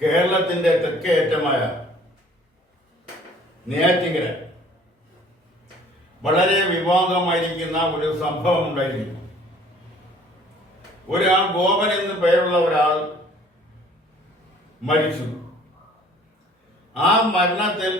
കേരളത്തിന്റെ തെക്കേയറ്റമായ നെയ്യാറ്റിൻകര വളരെ വിവാദമായിരിക്കുന്ന ഒരു സംഭവം ഉണ്ടായിരുന്നു. ഒരാൾ ഗോപൻ എന്ന് പേരുള്ള ഒരാൾ മരിച്ചു. ആ മരണത്തിൽ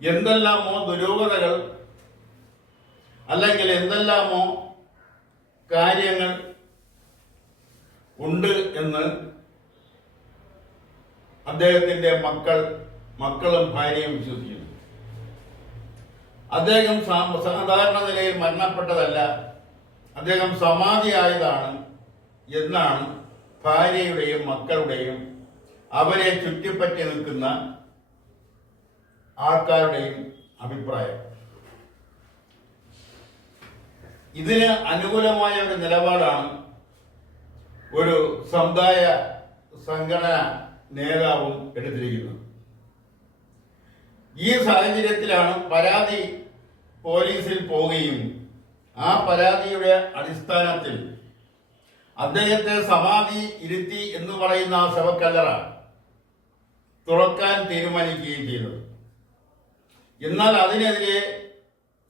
എന്തെല്ലാമോ ദുരൂഹതകൾ അല്ലെങ്കിൽ എന്തെല്ലാമോ കാര്യങ്ങൾ ഉണ്ട് എന്ന് അദ്ദേഹത്തിന്റെ മക്കളും ഭാര്യയും വിശ്വസിക്കുന്നു. അദ്ദേഹം സാധാരണ നിലയിൽ മരണപ്പെട്ടതല്ല, അദ്ദേഹം സമാധിയായതാണ് എന്നാണ് ഭാര്യയുടെയും മക്കളുടെയും അവരെ ചുറ്റിപ്പറ്റി നിൽക്കുന്ന ആൾക്കാരുടെയും അഭിപ്രായം. ഇതിന് അനുകൂലമായ ഒരു നിലപാടാണ് ഒരു സമുദായ സംഘടന നേതാവും എടുത്തിരിക്കുന്നത്. ഈ സാഹചര്യത്തിലാണ് പരാതി പോലീസിൽ പോവുകയും ആ പരാതിയുടെ അടിസ്ഥാനത്തിൽ അദ്ദേഹത്തെ സമാധി ഇരുത്തി എന്ന് പറയുന്ന ആ ശവക്കല്ലറ തുറക്കാൻ തീരുമാനിക്കുകയും ചെയ്തത്. എന്നാൽ അതിനെതിരെ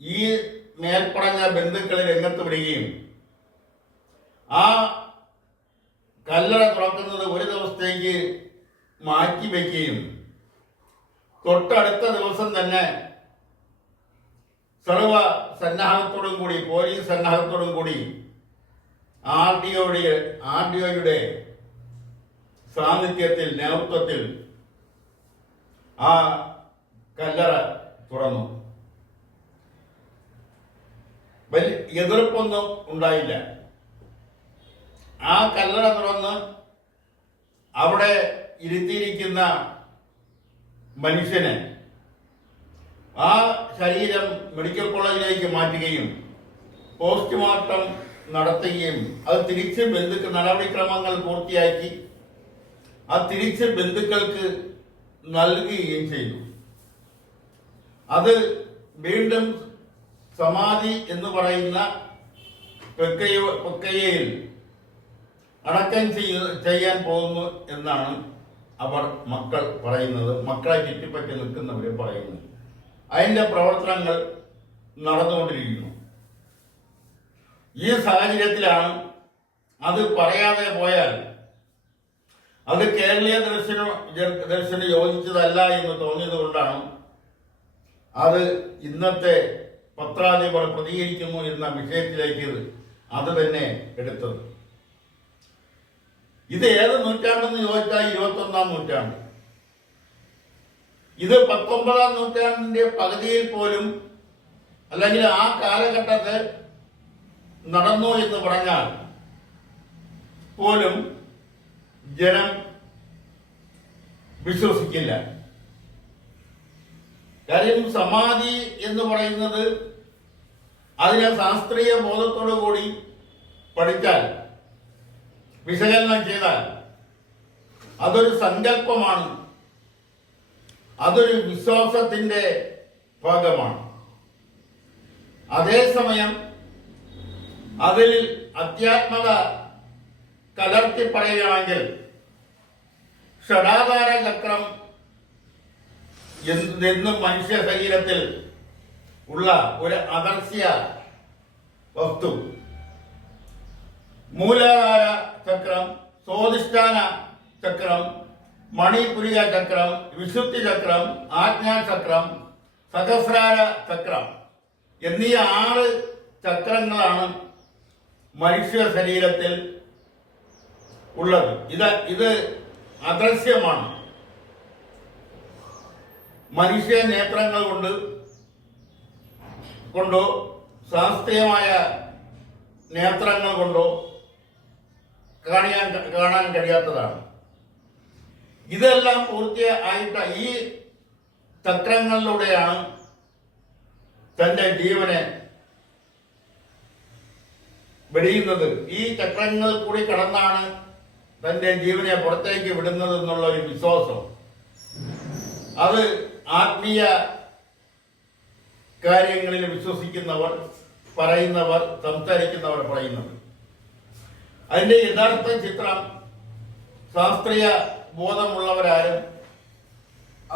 ഈ മേൽപ്പറഞ്ഞ ബന്ധുക്കൾ രംഗത്ത് വിടുകയും ആ കല്ലറ തുറക്കുന്നത് ഒരു ദിവസത്തേക്ക് മാറ്റിവെക്കുകയും തൊട്ടടുത്ത ദിവസം തന്നെ സർവ സന്നാഹത്തോടും കൂടി പോലീസ് സന്നാഹത്തോടും കൂടി ആർ ഡി ഒയുടെ സാന്നിധ്യത്തിൽ നേതൃത്വത്തിൽ ആ കല്ലറ തുറന്നു. വലിയ എതിർപ്പൊന്നും ഉണ്ടായില്ല. ആ കല്ലറ തുറന്ന് അവിടെ ഇരുത്തിയിരിക്കുന്ന മനുഷ്യന് ആ ശരീരം മെഡിക്കൽ കോളേജിലേക്ക് മാറ്റുകയും പോസ്റ്റ്മോർട്ടം നടത്തുകയും അത് തിരിച്ച് നടപടിക്രമങ്ങൾ പൂർത്തിയാക്കി അത് തിരിച്ച് ബന്ധുക്കൾക്ക് നൽകുകയും ചെയ്തു. അത് വീണ്ടും സമാധി എന്ന് പറയുന്ന പൊക്കയിൽ അടക്കം ചെയ്യാൻ പോകുന്നു എന്നാണ് മക്കൾ പറയുന്നത്. മക്കളെ ചുറ്റിപ്പറ്റി നിൽക്കുന്നവരെ പറയുന്നത്. അതിന്റെ പ്രവർത്തനങ്ങൾ നടന്നുകൊണ്ടിരിക്കുന്നു. ഈ സാഹചര്യത്തിലാണ് അത് പറയാതെ പോയാൽ അത് കേരളീയ ദർശന യോജിച്ചതല്ല എന്ന് തോന്നിയത് കൊണ്ടാണ് അത് ഇന്നത്തെ പത്രാധിപർ പ്രതികരിക്കുന്നു എന്ന വിഷയത്തിലേക്ക് അത് തന്നെ എടുത്തത്. ഇത് ഏത് നൂറ്റാണ്ടെന്ന് ചോദിച്ചാൽ 21-ാം നൂറ്റാണ്ട്. ഇത് 19-ാം നൂറ്റാണ്ടിന്റെ പകുതിയിൽ പോലും അല്ലെങ്കിൽ ആ കാലഘട്ടത്തിൽ നടന്നു എന്ന് പറഞ്ഞാൽ പോലും ജനം വിശ്വസിക്കില്ല. കാര്യം സമാധി എന്ന് പറയുന്നത് അതിനെ ശാസ്ത്രീയ ബോധത്തോടു കൂടി പഠിച്ചാൽ വിശകലനം ചെയ്താൽ അതൊരു സങ്കല്പമാണ്, അതൊരു വിശ്വാസത്തിന്റെ ഭാഗമാണ്. അതേസമയം അതിൽ അധ്യാത്മത കലർത്തി പറയുകയാണെങ്കിൽ ഷഡാധാര ചക്രം എന്നും മനുഷ്യ ശരീരത്തിൽ ഉള്ള ഒരു അദർശ്യ വസ്തു, മൂലാധാര ചക്രം, സ്വാധിഷ്ഠാന ചക്രം, മണിപുരിക ചക്രം, വിശുദ്ധി ചക്രം, ആജ്ഞാചക്രം, സഹസ്രാര ചക്രം എന്നീ 6 ചക്രങ്ങളാണ് മനുഷ്യ ശരീരത്തിൽ ഉള്ളത്. ഇത് അദൃശ്യമാണ്. മനുഷ്യ നേത്രങ്ങൾ കൊണ്ടോ ശാസ്ത്രീയമായ നേത്രങ്ങൾ കൊണ്ടോ കാണാൻ കഴിയാത്തതാണ്. ഇതെല്ലാം പൂർത്തിയായിട്ട് ഈ ചക്രങ്ങളിലൂടെയാണ് തന്റെ ജീവനെ വെടിയുന്നത്. ഈ ചക്രങ്ങൾ കൂടി കടന്നാണ് തന്റെ ജീവനെ പുറത്തേക്ക് വിടുന്നത് എന്നുള്ള ഒരു വിശ്വാസം, അത് ആത്മീയ കാര്യങ്ങളിൽ വിശ്വസിക്കുന്നവർ സംസാരിക്കുന്നവർ പറയുന്നത്. അതിന്റെ യഥാർത്ഥ ചിത്രം ശാസ്ത്രീയ ബോധമുള്ളവരാരും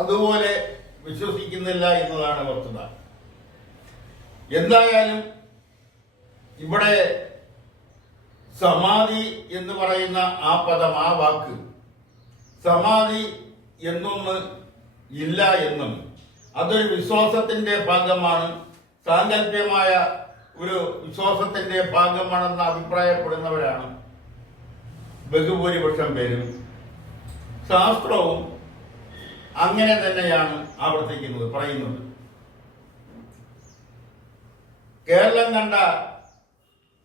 അതുപോലെ വിശ്വസിക്കുന്നില്ല എന്നതാണ് വസ്തുത. എന്തായാലും ഇവിടെ സമാധി എന്ന് പറയുന്ന ആ പദം, ആ വാക്ക്, സമാധി എന്നൊന്ന് ഇല്ല എന്നും അതൊരു വിശ്വാസത്തിന്റെ ഭാഗമാണ്, സാങ്കല്പ്യമായ ഒരു വിശ്വാസത്തിന്റെ ഭാഗമാണെന്ന് അഭിപ്രായപ്പെടുന്നവരാണ് ബഹുഭൂരിപക്ഷം പേരും. ശാസ്ത്രവും അങ്ങനെ തന്നെയാണ് ആവർത്തിക്കുന്നത്, പറയുന്നത്. കേരളം കണ്ട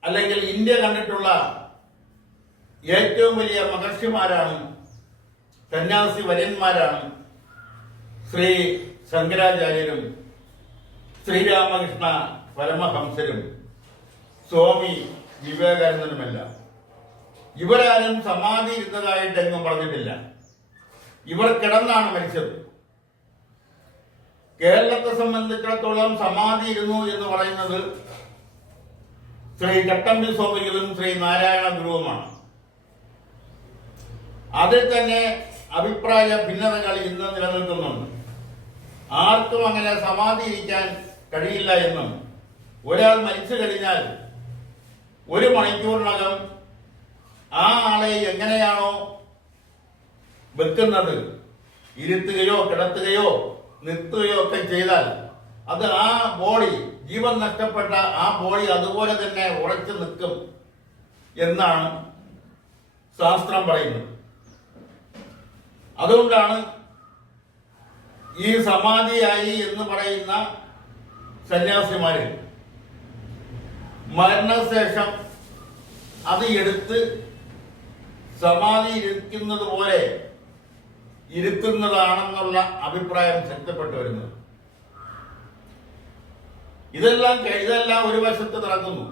അല്ലെങ്കിൽ ഇന്ത്യ കണ്ടിട്ടുള്ള ഏറ്റവും വലിയ മഹർഷിമാരാണ്, സന്യാസി വര്യന്മാരാണ് ശ്രീ ശങ്കരാചാര്യരും ശ്രീരാമകൃഷ്ണ പരമഹംസരും സ്വാമി വിവേകാനന്ദനുമെല്ലാം. ഇവരാരും സമാധി ഇരുന്നതായിട്ടെങ്ങും പറഞ്ഞിട്ടില്ല. ഇവർ കിടന്നാണ് മരിച്ചത്. കേരളത്തെ സംബന്ധിച്ചിടത്തോളം സമാധി ഇരുന്നു എന്ന് പറയുന്നത് ശ്രീ ചട്ടമ്പി സ്വാമികളും ശ്രീ നാരായണ ഗുരുവുമാണ്. അതിൽ തന്നെ അഭിപ്രായ ഭിന്നതകൾ ഇന്ന് നിലനിൽക്കുന്നുണ്ട്. ആർക്കും അങ്ങനെ സമാധി ഇരിക്കാൻ കഴിയില്ല എന്നും ഒരാൾ മരിച്ചു കഴിഞ്ഞാൽ 1 മണിക്കൂറിനകം ആ ആളെ എങ്ങനെയാണോ വെക്കുന്നത്, ഇരുത്തുകയോ കിടത്തുകയോ നിർത്തുകയോ ഒക്കെ ചെയ്താൽ അത് ആ ബോഡി, ജീവൻ നഷ്ടപ്പെട്ട ആ ബോഡി അതുപോലെ തന്നെ ഉറച്ചു നിൽക്കും എന്നാണ് ശാസ്ത്രം പറയുന്നത്. അതുകൊണ്ടാണ് ഈ സമാധിയായി എന്ന് പറയുന്ന സന്യാസിമാര് മരണശേഷം അത് എടുത്ത് സമാധി ഇരിക്കുന്നത് പോലെ ഇരുത്തുന്നതാണെന്നുള്ള അഭിപ്രായം ശക്തിപ്പെട്ടു വരുന്നത്. ഇതെല്ലാം ഒരു വശത്ത് നടക്കുന്നു.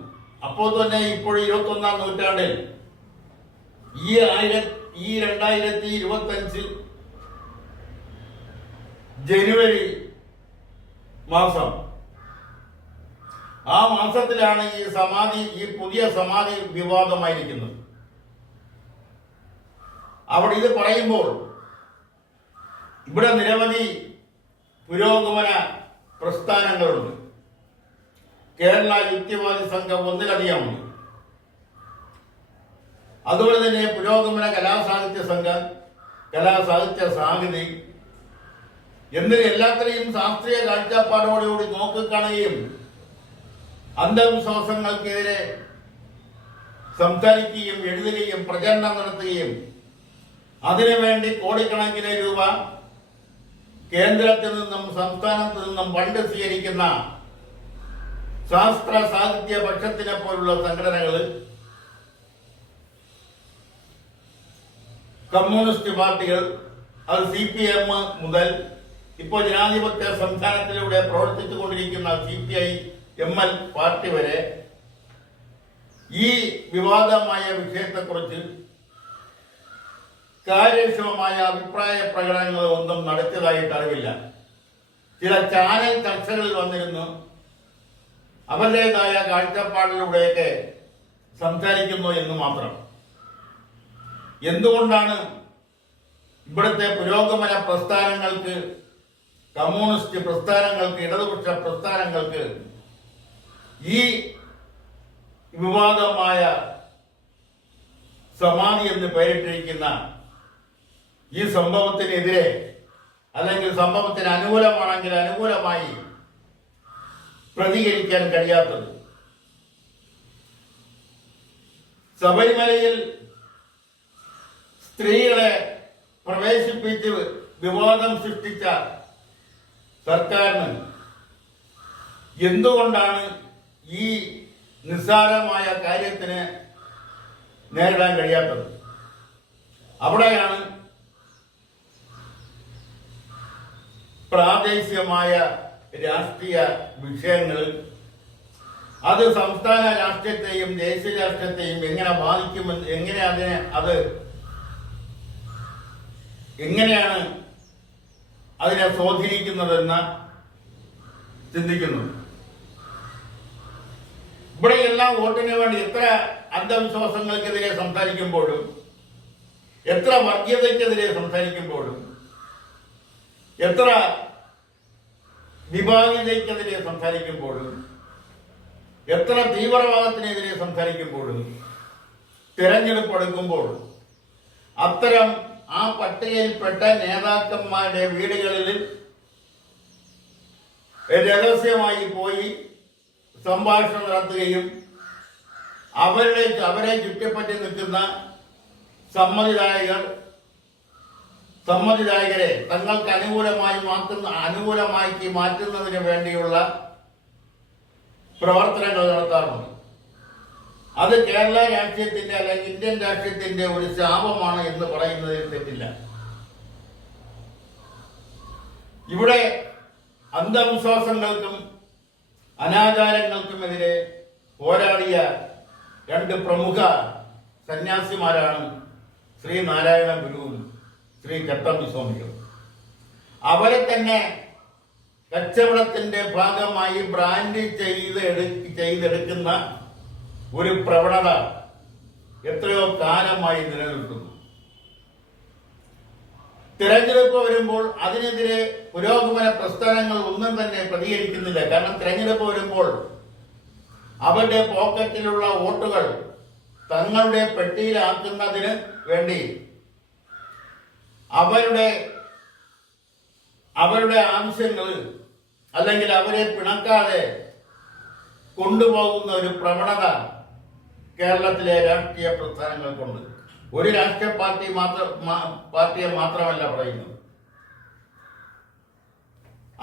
അപ്പോൾ തന്നെ ഇപ്പോൾ 21-ാം നൂറ്റാണ്ടിൽ ഈ 2025 ജനുവരി മാസം, ആ മാസത്തിലാണ് ഈ പുതിയ സമാധി വിവാദമായിരിക്കുന്നത്. അവിടെ ഇത് പറയുമ്പോൾ ഇവിടെ നിരവധി പുരോഗമന പ്രസ്ഥാനങ്ങളുണ്ട്. കേരള യുക്തിവാദി സംഘം ഒന്നിലധികമുണ്ട്. അതുപോലെ തന്നെ പുരോഗമന കലാസാഹിത്യ സംഘം, കലാസാഹിത്യ സാഹിതി എല്ലാത്തിനെയും ശാസ്ത്രീയ കാഴ്ചപ്പാടോടുകൂടി നോക്കിക്കാണുകയും അന്ധവിശ്വാസങ്ങൾക്കെതിരെ സംസാരിക്കുകയും എഴുതുകയും പ്രചരണം നടത്തുകയും അതിനുവേണ്ടി കോടിക്കണക്കിന് രൂപ കേന്ദ്രത്തിൽ നിന്നും സംസ്ഥാനത്തു നിന്നും ഫണ്ട് സ്വീകരിക്കുന്ന ശാസ്ത്ര സാഹിത്യ പക്ഷത്തിനെ പോലുള്ള സംഘടനകൾ, കമ്മ്യൂണിസ്റ്റ് പാർട്ടികൾ, അത് CPM മുതൽ ഇപ്പോൾ ജനാധിപത്യ സംസ്ഥാനത്തിലൂടെ പ്രവർത്തിച്ചുകൊണ്ടിരിക്കുന്ന CPI-ML പാർട്ടി വരെ ഈ വിവാദമായ വിഷയത്തെക്കുറിച്ച് കാര്യക്ഷമമായ അഭിപ്രായ പ്രകടനങ്ങൾ ഒന്നും നടത്തിയതായിട്ട് അറിവില്ല. ചില ചാനൽ ചർച്ചകളിൽ വന്നിരുന്നു അവരുടേതായ കാഴ്ചപ്പാടിലൂടെയൊക്കെ സംസാരിക്കുന്നു എന്ന് മാത്രം. എന്തുകൊണ്ടാണ് ഇവിടുത്തെ പുരോഗമന പ്രസ്ഥാനങ്ങൾക്ക്, കമ്മ്യൂണിസ്റ്റ് പ്രസ്ഥാനങ്ങൾക്ക്, ഇടതുപക്ഷ പ്രസ്ഥാനങ്ങൾക്ക് ഈ വിവാദമായ സമാധി എന്ന് പേരിട്ടിരിക്കുന്ന ഈ സംഭവത്തിനെതിരെ, അല്ലെങ്കിൽ സംഭവത്തിന് അനുകൂലമാണെങ്കിൽ അനുകൂലമായി പ്രതികരിക്കാൻ കഴിയാത്തത്? ശബരിമലയിൽ സ്ത്രീകളെ പ്രവേശിപ്പിച്ച് വിവാദം സൃഷ്ടിച്ച സർക്കാരിന് എന്തുകൊണ്ടാണ് ഈ നിസ്സാരമായ കാര്യത്തിന് നേരിടാൻ കഴിയാത്തത്? അവിടെയാണ് പ്രാദേശികമായ രാഷ്ട്രീയ വിഷയങ്ങൾ, അത് സംസ്ഥാന രാഷ്ട്രീയത്തെയും ദേശീയ രാഷ്ട്രീയത്തെയും എങ്ങനെ ബാധിക്കുമെന്ന്, എങ്ങനെയാണ് അതിനെ സ്വാധീനിക്കുന്നതെന്ന് ചിന്തിക്കുന്നു. ഇവിടെയെല്ലാം വോട്ടിന് വേണ്ടി എത്ര അന്ധവിശ്വാസങ്ങൾക്കെതിരെ സംസാരിക്കുമ്പോഴും എത്ര വർഗീയതയ്ക്കെതിരെ സംസാരിക്കുമ്പോഴും എത്ര വിഭാഗീയതയ്ക്കെതിരെ സംസാരിക്കുമ്പോഴും എത്ര തീവ്രവാദത്തിനെതിരെ സംസാരിക്കുമ്പോഴും തിരഞ്ഞെടുപ്പ് എടുക്കുമ്പോൾ അത്തരം ആ പട്ടികയിൽപ്പെട്ട നേതാക്കന്മാരുടെ വീടുകളിൽ രഹസ്യമായി പോയി സംഭാഷണം നടത്തുകയും അവരെ ചുറ്റിപ്പറ്റി നിൽക്കുന്ന സമ്മതിദായകരെ തങ്ങൾക്ക് അനുകൂലമാക്കി മാറ്റുന്നതിന് വേണ്ടിയുള്ള പ്രവർത്തനങ്ങൾ നടത്താറുണ്ട്. അത് കേരള രാഷ്ട്രീയത്തിന്റെ അല്ലെങ്കിൽ ഇന്ത്യൻ രാഷ്ട്രീയത്തിന്റെ ഒരു ശാപമാണ് എന്ന് പറയുന്നതിൽ തെറ്റില്ല. ഇവിടെ അന്ധവിശ്വാസങ്ങൾക്കും അനാചാരങ്ങൾക്കുമെതിരെ പോരാടിയ രണ്ട് പ്രമുഖ സന്യാസിമാരാണ് ശ്രീ നാരായണ ഗുരുവും ശ്രീ ചട്ടമ്പി സ്വാമികളും. അവരെ തന്നെ കച്ചവടത്തിന്റെ ഭാഗമായി ബ്രാൻഡ് ചെയ്തെടുക്കുന്ന ഒരു പ്രവണത എത്രയോ കാലമായി നിലനിൽക്കുന്നു. തിരഞ്ഞെടുപ്പ് വരുമ്പോൾ അതിനെതിരെ പുരോഗമന പ്രസ്ഥാനങ്ങൾ ഒന്നും തന്നെ പ്രതികരിക്കുന്നില്ല. കാരണം തിരഞ്ഞെടുപ്പ് വരുമ്പോൾ അവരുടെ പോക്കറ്റിലുള്ള വോട്ടുകൾ തങ്ങളുടെ പെട്ടിയിലാക്കുന്നതിന് വേണ്ടി അവരുടെ ആവശ്യങ്ങൾ അല്ലെങ്കിൽ അവരെ പിണക്കാതെ കൊണ്ടുപോകുന്ന ഒരു പ്രവണത കേരളത്തിലെ രാഷ്ട്രീയ പ്രസ്ഥാനങ്ങൾക്കുണ്ട്. ഒരു രാഷ്ട്രീയ പാർട്ടിയെ മാത്രമല്ല പറയുന്നത്.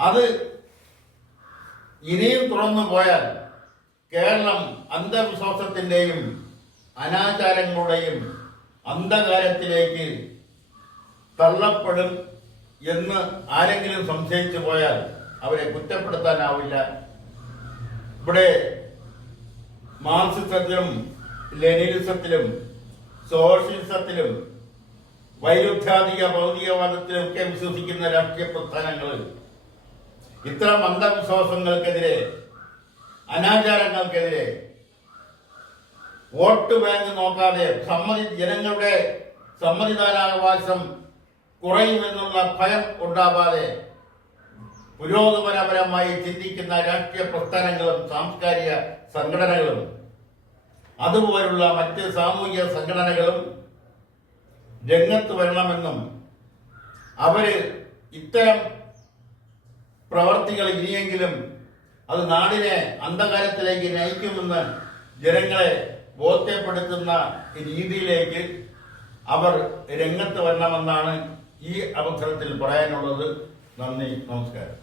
അത് ഇനിയും തുറന്നു പോയാൽ കേരളം അന്ധവിശ്വാസത്തിന്റെയും അനാചാരങ്ങളുടെയും അന്ധകാരത്തിലേക്ക് തള്ളപ്പെടും എന്ന് ആരെങ്കിലും സംശയിച്ചു പോയാൽ അവരെ കുറ്റപ്പെടുത്താനാവില്ല. ഇവിടെ മാർക്സിസത്തിലും ലെനിനിസത്തിലും സോഷ്യലിസത്തിലും വൈരുദ്ധ്യാധിക ഭൗതികവാദത്തിലും ഒക്കെ വിശ്വസിക്കുന്ന രാഷ്ട്രീയ പ്രസ്ഥാനങ്ങൾ ഇത്തരം അന്ധവിശ്വാസങ്ങൾക്കെതിരെ അനാചാരങ്ങൾക്കെതിരെ വോട്ട് ബാങ്ക് നോക്കാതെ ജനങ്ങളുടെ സമ്മതിദാനാവകാശം കുറയുമെന്നുള്ള ഭയം ഉണ്ടാവാതെ പുരോഗമനപരമായി ചിന്തിക്കുന്ന രാഷ്ട്രീയ പ്രസ്ഥാനങ്ങളും സാംസ്കാരിക സംഘടനകളും അതുപോലുള്ള മറ്റ് സാമൂഹിക സംഘടനകളും രംഗത്ത് വരണമെന്നും അവര് ഇത്തരം പ്രവർത്തികൾ ഇനിയെങ്കിലും അത് നാടിനെ അന്ധകാരത്തിലേക്ക് നയിക്കുമെന്ന് ജനങ്ങളെ ബോധ്യപ്പെടുത്തുന്ന രീതിയിലേക്ക് അവർ രംഗത്ത് വരണമെന്നാണ് ഈ അവസരത്തിൽ പറയാനുള്ളത്. നന്ദി, നമസ്കാരം.